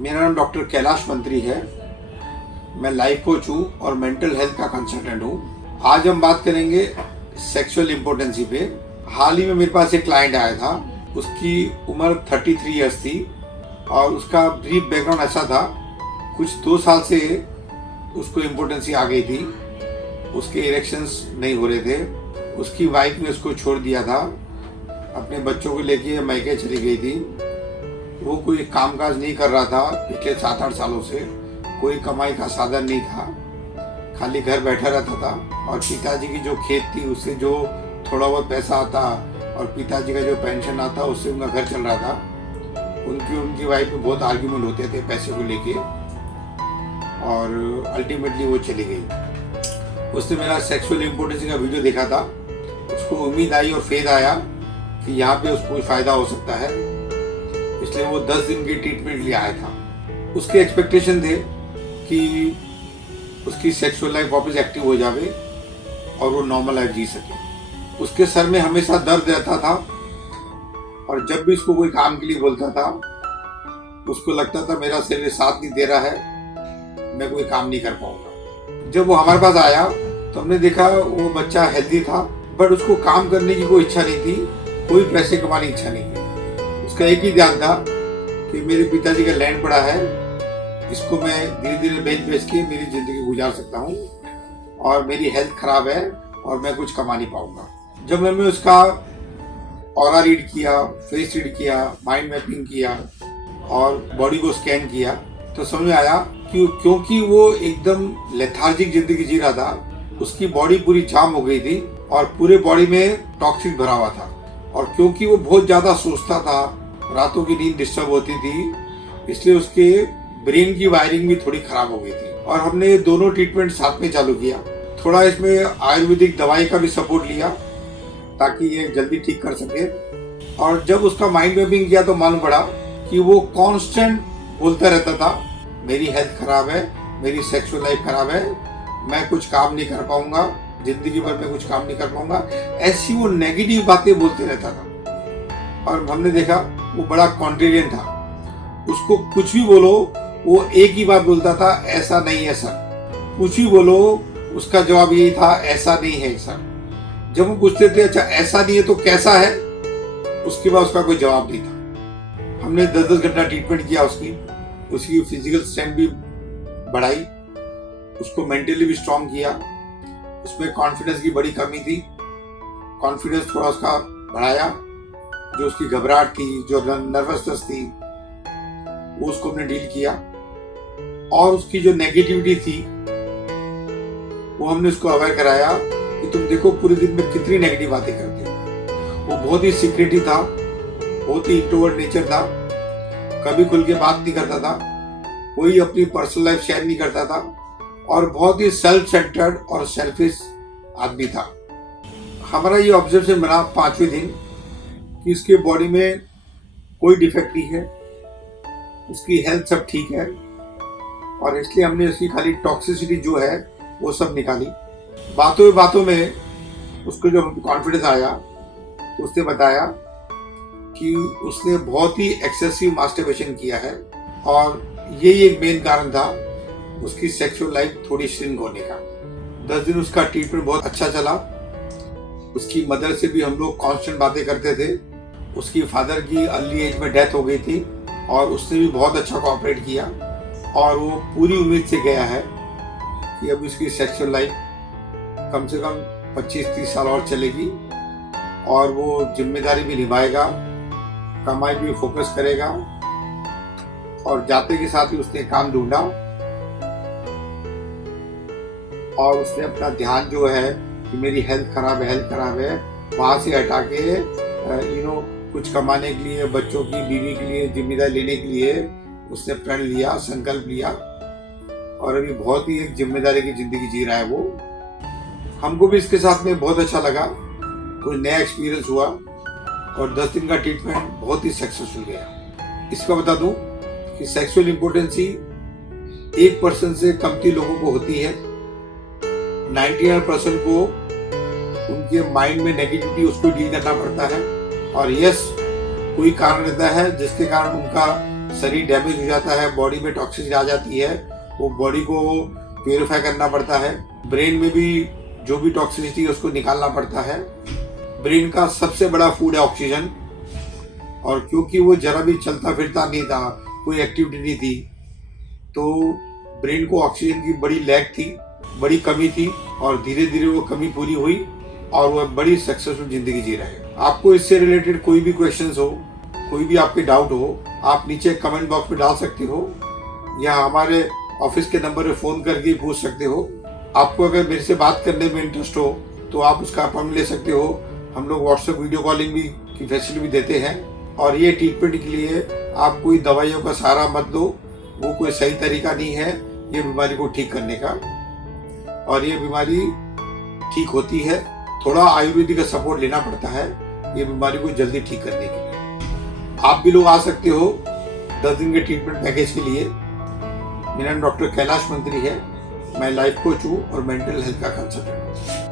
मेरा नाम डॉक्टर कैलाश मंत्री है। मैं लाइफ कोच हूँ और मेंटल हेल्थ का कंसल्टेंट हूँ। आज हम बात करेंगे सेक्सुअल इम्पोर्टेंसी पे। हाल ही में मेरे पास एक क्लाइंट आया था। उसकी उम्र 33 इयर्स थी और उसका ब्रीफ बैकग्राउंड ऐसा था, कुछ 2 साल से उसको इम्पोर्टेंसी आ गई थी। उसके इरेक्शंस नहीं हो रहे थे। उसकी वाइफ ने उसको छोड़ दिया था, अपने बच्चों को लेके मैके चली गई थी। वो कोई कामकाज नहीं कर रहा था पिछले 7-8 सालों से। कोई कमाई का साधन नहीं था, खाली घर बैठा रहता था। और पिताजी की जो खेत थी उससे जो थोड़ा बहुत पैसा आता और पिताजी का जो पेंशन आता उससे उनका घर चल रहा था। उनकी वाइफ में बहुत आर्ग्यूमेंट होते थे पैसे को लेके और अल्टीमेटली वो चली गई। उसने मेरा सेक्सुअल इम्पोर्टेंसी का वीडियो देखा था। उसको उम्मीद आई और फेथ आया कि यहाँ पे उसको फ़ायदा हो सकता है, इसलिए वो 10 दिन की ट्रीटमेंट लिए आया था। उसके एक्सपेक्टेशन थे कि उसकी सेक्सुअल लाइफ वापस एक्टिव हो जावे और वो नॉर्मल लाइफ जी सके। उसके सर में हमेशा दर्द रहता था और जब भी उसको कोई काम के लिए बोलता था उसको लगता था मेरा शरीर साथ नहीं दे रहा है, मैं कोई काम नहीं कर पाऊंगा। जब वो हमारे पास आया तो हमने देखा वो बच्चा हेल्दी था, बट उसको काम करने की कोई इच्छा नहीं थी, कोई पैसे कमाने की इच्छा नहीं थी। उसका एक ही ध्यान था कि मेरे पिताजी का लैंड पड़ा है, इसको मैं धीरे धीरे बेच के मेरी जिंदगी गुजार सकता हूँ और मेरी हेल्थ खराब है और मैं कुछ कमा नहीं पाऊंगा। जब मैंने उसका ऑरा रीड किया, फेस रीड किया, माइंड मैपिंग किया और बॉडी को स्कैन किया तो समझ में आया कि क्योंकि वो एकदम लेथार्जिक जिंदगी जी रहा था, उसकी बॉडी पूरी जाम हो गई थी और पूरे बॉडी में टॉक्सिक भरा हुआ था। और क्योंकि वो बहुत ज्यादा सोचता था, रातों की नींद डिस्टर्ब होती थी, इसलिए उसके ब्रेन की वायरिंग भी थोड़ी खराब हो गई थी। और हमने दोनों ट्रीटमेंट साथ में चालू किया। थोड़ा इसमें आयुर्वेदिक दवाई का भी सपोर्ट लिया ताकि ये जल्दी ठीक कर सके। और जब उसका माइंड मैपिंग किया तो मालूम पड़ा कि वो कांस्टेंट बोलता रहता था मेरी हेल्थ खराब है, मेरी सेक्सुअल लाइफ खराब है, मैं कुछ काम नहीं कर पाऊंगा, जिंदगी भर में कुछ काम नहीं कर पाऊंगा, ऐसी वो नेगेटिव बातें बोलते रहता था। और हमने देखा वो बड़ा कॉन्ट्रेरियन था। उसको कुछ भी बोलो वो एक ही बात बोलता था, ऐसा नहीं है सर। कुछ भी बोलो उसका जवाब यही था, ऐसा नहीं है सर। जब हम पूछते थे अच्छा ऐसा नहीं है तो कैसा है, उसके बाद उसका कोई जवाब नहीं था। हमने 10-10 घंटा ट्रीटमेंट किया। उसकी फिजिकल स्ट्रेंथ भी बढ़ाई, उसको मेंटली भी स्ट्रांग किया। उसमें कॉन्फिडेंस की बड़ी कमी थी, कॉन्फिडेंस थोड़ा उसका बढ़ाया। जो उसकी घबराहट थी, जो नर्वसनेस थी, वो उसको हमने डील किया। और उसकी जो नेगेटिविटी थी वो हमने उसको अवेयर कराया कि तुम देखो पूरे दिन में कितनी नेगेटिव बातें करते हो। वो बहुत ही सीक्रेटिव था, बहुत ही इंट्रोवर्ट नेचर था, कभी खुल के बात नहीं करता था, कोई अपनी पर्सनल लाइफ शेयर नहीं करता था और बहुत ही सेल्फ सेंटर्ड और सेल्फिश आदमी था। हमारा ये ऑब्जर्वेशन बना 5वें दिन कि इसके बॉडी में कोई डिफेक्ट नहीं है, उसकी हेल्थ सब ठीक है। और इसलिए हमने उसकी खाली टॉक्सिसिटी जो है वो सब निकाली। बातों में उसको जो कॉन्फिडेंस आया तो उसने बताया कि उसने बहुत ही एक्सेसिव मास्टरबेशन किया है और यही एक मेन कारण था उसकी सेक्सुअल लाइफ थोड़ी श्रिंक होने का। 10 दिन उसका ट्रीटमेंट बहुत अच्छा चला। उसकी मदर से भी हम लोग कांस्टेंट बातें करते थे। उसकी फादर की अर्ली एज में डेथ हो गई थी और उसने भी बहुत अच्छा कोऑपरेट किया और वो पूरी उम्मीद से गया है कि अब उसकी सेक्सुअल लाइफ कम से कम 25-30 साल और चलेगी और वो जिम्मेदारी भी निभाएगा, कमाई भी फोकस करेगा। और जाते के साथ ही उसने काम ढूंढा और उसने अपना ध्यान जो है कि मेरी हेल्थ खराब है वहां से हटा के कुछ कमाने के लिए, बच्चों की, बीवी के लिए जिम्मेदारी लेने के लिए उसने प्रण लिया, संकल्प लिया और अभी बहुत ही एक जिम्मेदारी की जिंदगी जी रहा है वो। हमको भी इसके साथ में बहुत अच्छा लगा, कोई नया एक्सपीरियंस हुआ और 10 दिन का ट्रीटमेंट बहुत ही सक्सेसफुल गया। इसका बता दूं कि सेक्सुअल इम्पोर्टेंसी 1% से कमती लोगों को होती है। 99% को उनके माइंड में नेगेटिविटी उसको डील करना पड़ता है। और यस, कोई कारण रहता है जिसके कारण उनका शरीर डैमेज हो जाता है, बॉडी में टॉक्सिसिटी आ जाती है, वो बॉडी को प्योरीफाई करना पड़ता है। ब्रेन में भी जो भी टॉक्सिसिटी है उसको निकालना पड़ता है। ब्रेन का सबसे बड़ा फूड है ऑक्सीजन, और क्योंकि वो जरा भी चलता फिरता नहीं था, कोई एक्टिविटी नहीं थी, तो ब्रेन को ऑक्सीजन की बड़ी लैग थी, बड़ी कमी थी, और धीरे धीरे वो कमी पूरी हुई और वह बड़ी सक्सेसफुल जिंदगी जी रहे हैं। आपको इससे रिलेटेड कोई भी क्वेश्चंस हो, कोई भी आपके डाउट हो, आप नीचे कमेंट बॉक्स में डाल सकते हो, या हमारे ऑफिस के नंबर पे फ़ोन करके पूछ सकते हो। आपको अगर मेरे से बात करने में इंटरेस्ट हो तो आप उसका अपॉइंटमेंट ले सकते हो। हम लोग व्हाट्सएप वीडियो कॉलिंग भी की फैसिलिटी भी देते हैं। और ये ट्रीटमेंट के लिए आप कोई दवाइयों का सहारा मत लो, वो कोई सही तरीका नहीं है ये बीमारी को ठीक करने का। और ये बीमारी ठीक होती है, थोड़ा आयुर्वेदिक का सपोर्ट लेना पड़ता है ये बीमारी को जल्दी ठीक करने के लिए। आप भी लोग आ सकते हो 10 दिन के ट्रीटमेंट पैकेज के लिए। मेरा नाम डॉक्टर कैलाश मंत्री है, मैं लाइफ कोच हूँ और मेंटल हेल्थ का कंसल्टेंट हूँ।